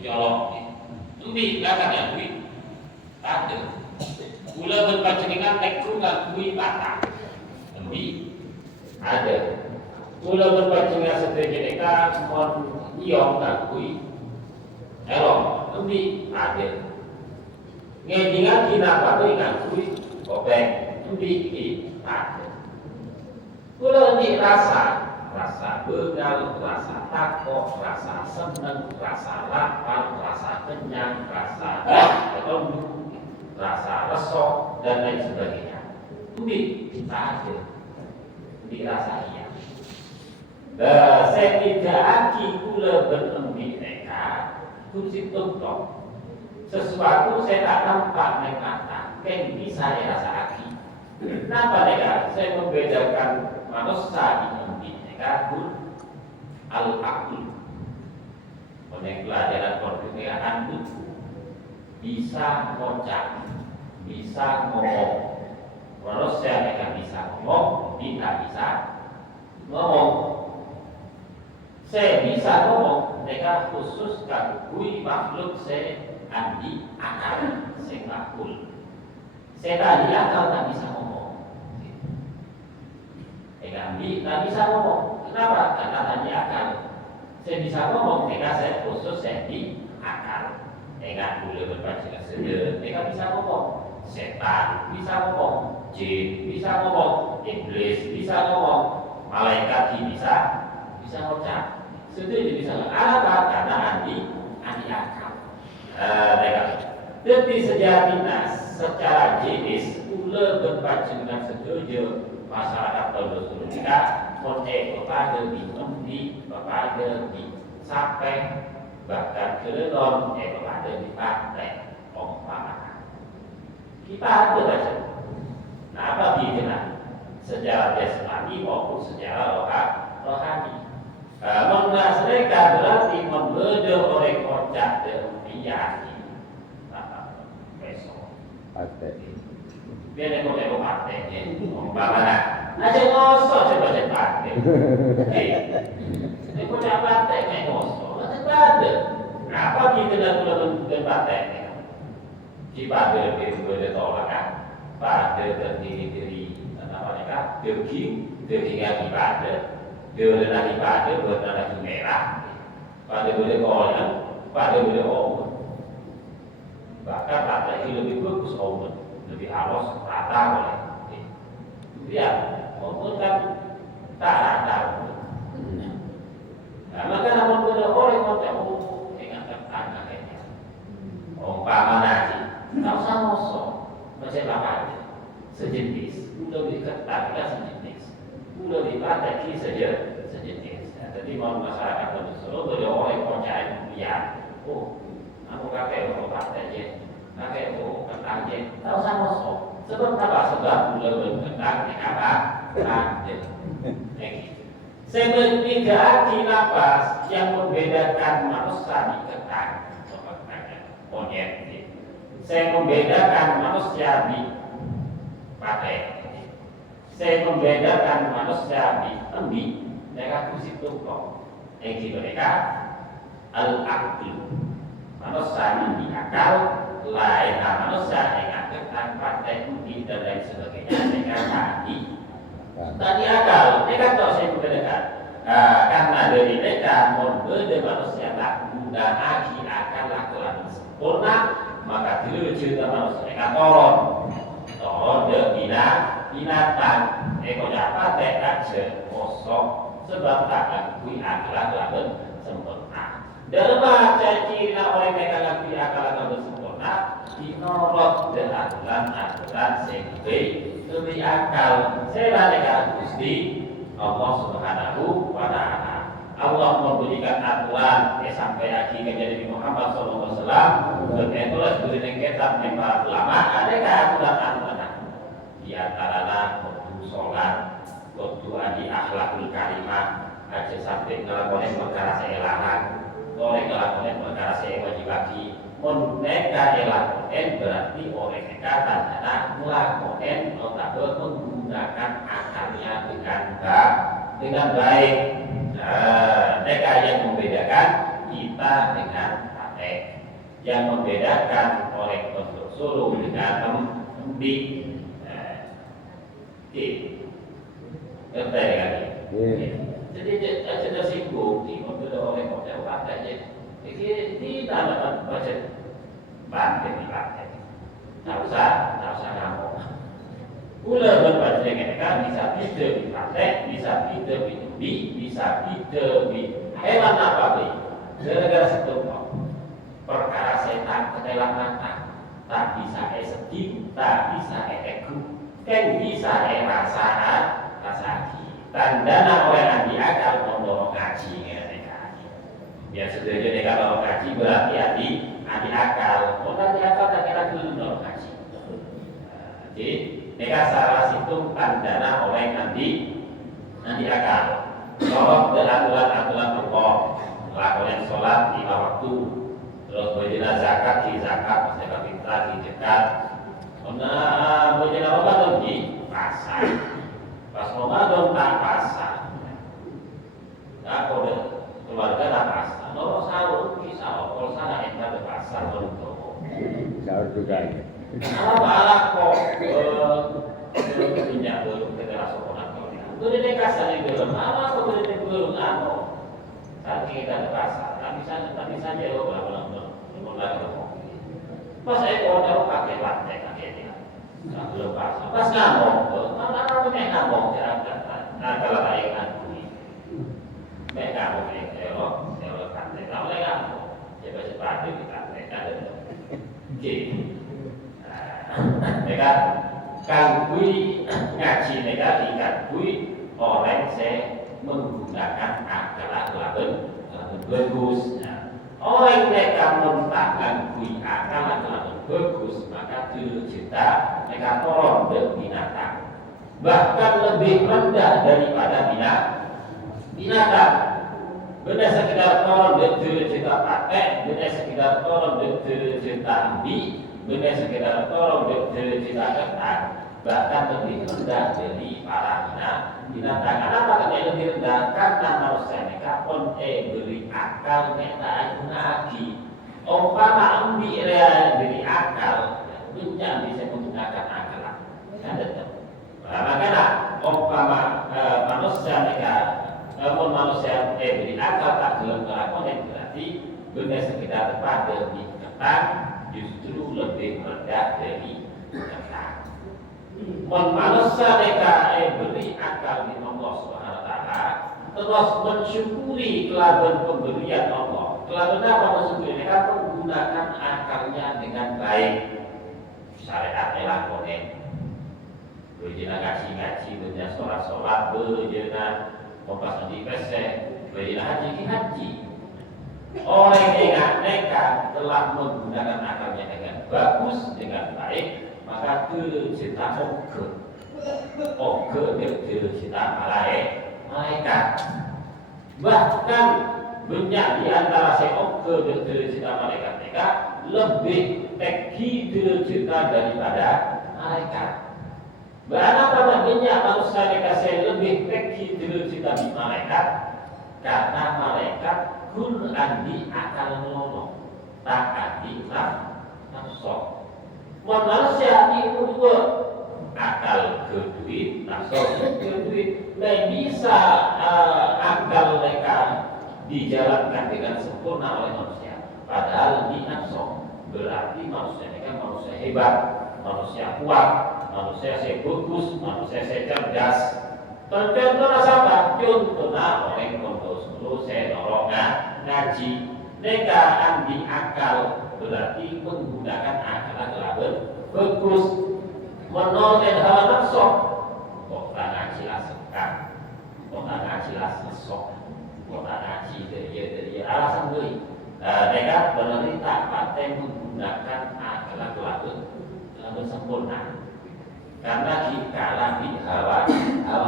dicolok. Embi kan ya kuwi. Ada. Kula berpanjenengan nek kuwi patah. Embi ada. Kula berpanjenengan sedhereka mon iya kuwi. Elok, embi ada. Ngedingan kinapa kuwi kopeng. Embi iki ada. Kula di rasa begal, rasa takut, rasa seneng, rasa lapar, rasa kenyang, rasa rindu, rasa resok dan lain sebagainya. Itu kita ada dirasa iya. Saya tidak aki kula berembi neka, kursi tuntok. Sesuatu saya tak nampak nekatan, kan bisa saya rasa aki. Kenapa neka? Saya membedakan manusia di embi neka al-akul. Oleh pelajaran perdukaan itu bisa ngocak, bisa ngomong. Manusia mereka bisa ngomong, tidak bisa ngomong. Saya bisa ngomong, mereka khusus kui makhluk saya andi akal, saya makul. Saya tadi akal tak bisa ngomong. Andi tak bisa ngomong. Kenapa? Karena tadi akal. Saya bisa ngomong, mereka saya khusus saya di akal. Mereka boleh berpanjangan saja, mereka bisa ngomong. Setan bisa ngomong, jin bisa ngomong, iblis bisa ngomong, malaikat bisa ngocak. Setuju bisa ngomong. Apa? Karena andi akal. Mereka. Tapi sejatinya secara jenis pula berpanjangan setuju masyarakat penduduk kita kepada di kepada di sampai bahkan kelelon kepada di pantai umpama kita ada baca. Nah, apa dikenal secara jasmani maupun secara rohani. Mereka berarti membeda oleh kocak dan meyakini besok. Biar dia mau partai, umpama aja ngosok coba partai. Ini punya partai kayak ngosok, nggak ada. Apa kita dalam dalam partai? Kita ada tolak kan? Pada terdiri apa mereka? Tertinggal ibadah, terdengar ibadah bernada merah. Pada boleh kolam, pada boleh omen. Bahkan partai ini lebih bagus omen, lebih halus, rata boleh. Lihat, omen kan tak rata. Nah, maka namun boleh orang kontak dengan tetangga kayaknya. Umpama nanti, tak usah ngosok, macam apa aja, sejenis, lebih ketat kita sejenis, lebih pakai saja sejenis. Jadi mau masyarakat bersolo boleh orang kontak lihat, aku kakek mau partai kakek mau ketang tak usah ngosok. Sebab apa? Sebab boleh berketang apa? Ada. Tidak nafas yang membedakan manusia di ketang, monyet. Saya membedakan manusia di pakai. Saya membedakan manusia di embi. Mereka kursi tukok. Mereka al-akil. Manusia yang di akal, lain manusia yang ketang, pakai, embi dan lain sebagainya. Mereka tadi akal, mereka tahu saya membedakan. Karena dari mereka membeda manusia tak guna lagi akal lakukan sempurna, maka diwujud manusia mereka tolong binatang. Ekonya apa? Tak aja kosong sebab tak ngakui akal lakukan sempurna. Dalam baca ciri oleh mereka ngakui akal lakukan sempurna, dinorot dengan aturan sehingga lebih akal. Saya berikan Gusti Allah Subhanahu wa Ta'ala. Allah memberikan aturan sampai akhirnya jadi Muhammad sallallahu alaihi wasallam. Dan itulah sebenarnya kitab para ulama ada aturan-aturan. Di antaranya kudu salat, kudu adi akhlakul karimah, aja sampai ngelakuin perkara saya larang, oleh ngelakuin perkara saya wajib lagi. Mereka dilakukan berarti oleh mereka tanda melakukan notabene menggunakan akalnya dengan baik. Mereka yang membedakan kita dengan patek yang membedakan orang bentuk sulung dengan embik. Ngerti kan? Jadi ada singgung di mobil oleh model patek. Ini tidak baca banten di patek. Tak usah kamu. Ulah berpanjangan kan bisa bida di patek, bisa bida di embik, bisa bida di hewan apa pun. Gara-gara setumpuk perkara setan ketelan mata, tak bisa sedih, tak bisa egu, kan bisa rasa tandana oleh andi akal mendorong ngaji ya setuju nih kalau ngaji berarti andi akal andi akal tak kira dulu mendorong ngaji jadi mereka salah situ tandana oleh andi akal tolong dengan aturan pokok lakukan sholat 5 waktu terus bejana zakat di zakat zakat fitrah di zakat bejana Ramadan di pasar pas Ramadan tak pasar tak kode keluarga tak pasar kalau sahur bisa kalau sana entar ke pasar baru toko sahur juga ala kok punya belum kita sokonan kau itu dia kasar itu ala kok dia belum ano saat kita ke pasar tapi saja lo belum mulai pas saya order pakai lantai pakai dia belum pas ngamong mana punya ngamong kalau kayak ngantui mereka mau kayak kalau lantai kalau mereka coba sepatu kita mereka ada mereka kangkui ngaji mereka dikangkui orang saya menggunakan akal bagus. Orang mereka mentahkan kui akal bagus maka cita mereka tolong binatang bahkan lebih rendah daripada binatang benda sekedar tolong cita patek benda sekedar tolong cita ambi benda sekedar tolong cita ketat bahkan lebih rendah dari para binatang. Kenapa kena lebih rendah? Karena manusia mereka pun beri akal mereka ngaji. Umpama ambil beri akal, punya bisa menggunakan akal. Makanya umpama manusia mereka, manusia beri akal tak belum melakukan berarti benda sekitar pada binatang justru lebih rendah dari binatang. Manusia mereka beri akal di Allah Subhanahu Wa Taala terus mensyukuri kelaban pemberian Allah. Kelaban apa mensyukuri? Mereka menggunakan akalnya dengan baik. Syariat elakonen, bejana ngaji, bejana sholat, bejana kompas di pesek, bejana haji. Orang yang mereka telah menggunakan akalnya dengan bagus, dengan baik. Maka cita oke cita malaikat bahkan banyak di antara saya oke cita malaikat mereka lebih tinggi cita daripada malaikat Kenapa banyak manusia mereka saya lebih tinggi cita di malaikat karena malaikat kun andi akal nolong tak andi nafsu manusia itu dua akal ke duit, nafsu ke duit, dan bisa akal mereka dijalankan dengan sempurna oleh manusia. Padahal di nafsu berarti manusia mereka manusia hebat, manusia kuat, manusia saya bagus, manusia saya cerdas. Contohnya siapa? Contohnya orang kontos saya nolong ngaji. Mereka andi akal berarti menggunakan akal bagus menolak hawa nafsu kok tak ngaji lah sekat kok tak ngaji lah sesok kok tak ngaji dari alasan beli mereka berarti tak pandai menggunakan akal sempurna karena dikalah di hawa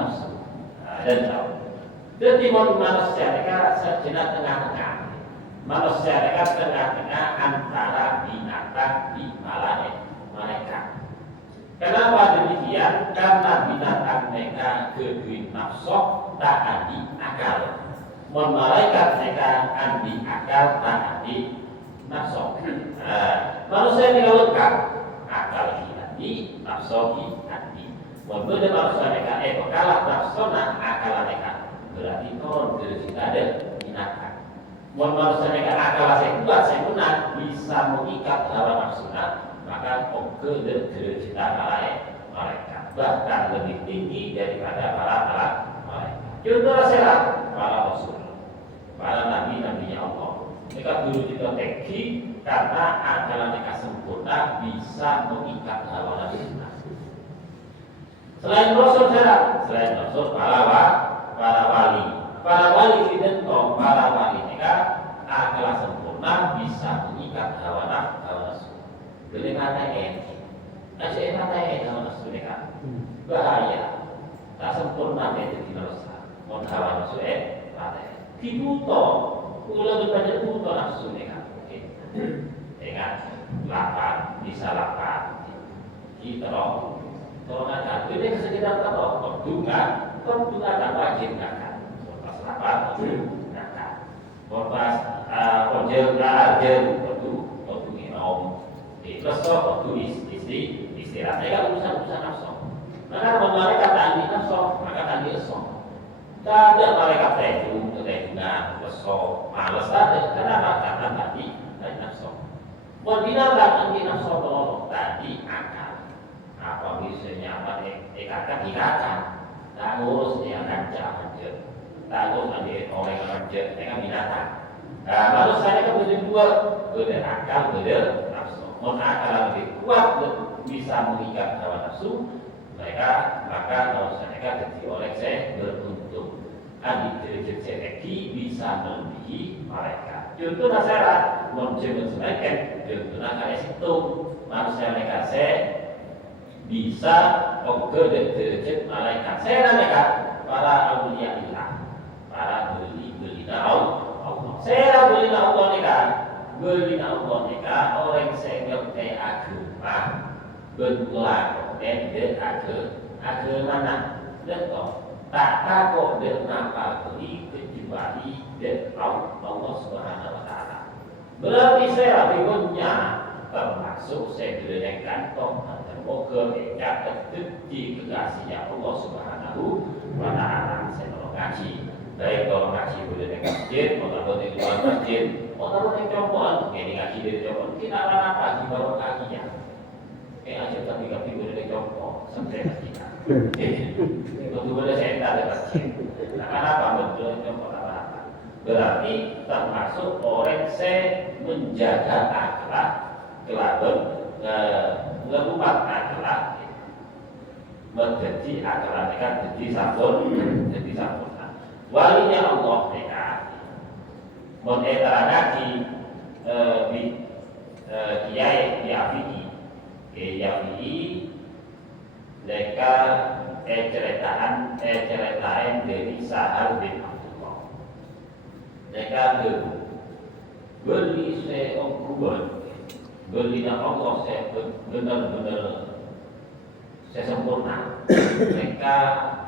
nafsu dan tahu jadi manusia mereka sejenak tengah-tengah manusia mereka tengah-tengah antara binatang di malaikat. Kenapa demikian? Karena binatang mereka kedui nafsu tak andi akal. Malaikat mereka andi akal tak andi nafsu. Manusia ini lengkap akal hati, nafsu hati. Membeda manusia mereka bekalah nafsu akal mereka berarti non kita ada binatang. Manusia mereka akal saya kuat saya menang bisa mengikat hawa nafsu maka ke derajat mereka bahkan lebih tinggi daripada para malaikat. Contoh saya para rasul, para nabi-nabinya Allah. Mereka dulu kita teki karena akal mereka sempurna bisa mengikat hawa nafsu. Selain rasul para wali tidak tahu para wali mereka akal sempurna bisa mengikat hawa nafsu. Boleh kata asyik kata hawa nafsu mereka bahaya tak sempurna itu dinosa. Mon hawa nafsu kata dibuto ulah daripada buto nafsu mereka. Ingat lapar bisa lapar kita tolongan ini sekitar apa? Perdungan dan wajib makan. Pas lapar, makan. Pas ojel perdu minum. Besok perdu istirahat. Mereka urusan nafsu. Maka mereka tadi nafsu, maka tadi esok. Tak ada mereka tedungan, besok, malas ada. Kenapa? Karena tadi nafsu. Mau binatang anti nafsu tolong tadi akal. Apa bisanya apa ikatan tak ngurus dia kerja tak ngurus nanti orang kerja dengan binatang. Manusia kan berdua akal nafsu. Mau akal lebih kuat bisa mengikat hawa nafsu maka manusia mereka jadi oleh saya beruntung. Adik derajat sedeki bisa melebihi mereka. Contoh nasihat menjemput sebagian contohnya kayak situ manusia mereka bisa ke derajat malaikat. Saya mereka para auliya Allah, para belina Allah. Saya belina Allah mereka orang yang ngerti agama berulang dan agama mana betul tak takut dan apa kecuali dan Allah Subhanahu Wa Taala. Berarti saya bingunnya termasuk saya berikan kantong semoga mereka terjadi kekasihnya Allah Subhanahu Wa Taala. Saya tolong ngaji, baik tolong ngaji boleh di masjid, mau di luar masjid, mau taruh di compoan, ini ngaji di compoan, kita apa di bawah kakinya, aja tapi boleh di compon, sampai kita. Itu boleh saya tak ada masjid. Nah, kenapa betul di compon apa? Berarti termasuk orang saya menjaga akhlak, kelaban ngerumat akhlak menjadi akhlak mereka jadi sempurna. Walinya Allah mereka mengetaraki kiai Yafi'i mereka ceritaan dari Sahal bin Abdullah. Mereka beli seongkuban belinya Allah saya benar-benar saya sempurna. Mereka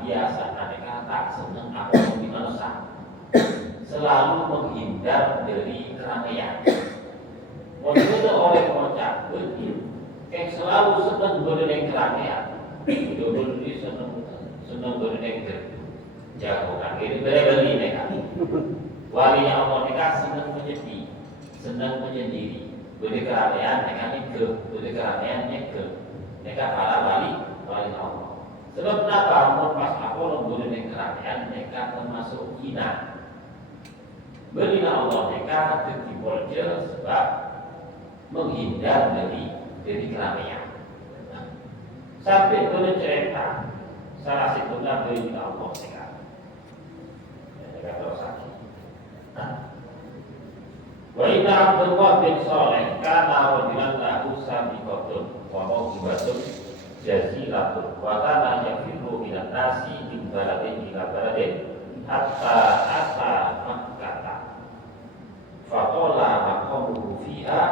biasa mereka tak senang apa yang dimanusia, selalu menghindar dari keramaian. Waktu oleh kocak yang selalu senang berdiri keramaian, berdiri senang berdiri jagoan. Ini beli mereka. Wali Allah mereka senang menyepi, senang menyendiri. Budi keramaian mereka para wali Allah. Sebab kenapa? Pas aku budi keramaian mereka termasuk hina. Budi Allah mereka tertimbulnya sebab menghindar dari keramaian. Sampai boleh cerita salah satunya budi Allah mereka. Mereka terus sakit. Wa inna Abdullah bin Saleh kana rajulan lahu sabiqatun wa mawhibatun jazilatun wa kana yafiru ila nasi min baladin ila baladin hatta ata Makkah. Faqala maqamuhu fiha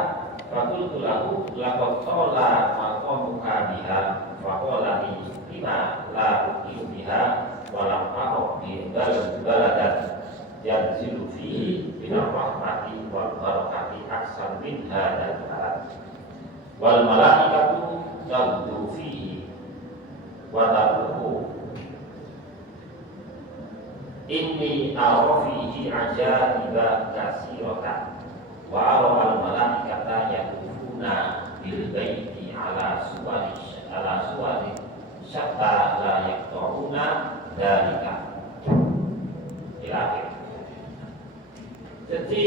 faqultu lahu laqad qala maqamuka biha faqala li lima la uqimu biha wa lam aqu bi baladan yanzilu fihi min rahmati wal barakati aksan min hadzal balad wal malaikatu taghdu fihi wa taqulu inni ara fihi ajaiba katsiratan wa ara al malaikata yaqufuna bil baiti ala suwari syatta la yaqta'una dalika ila akhir. Jadi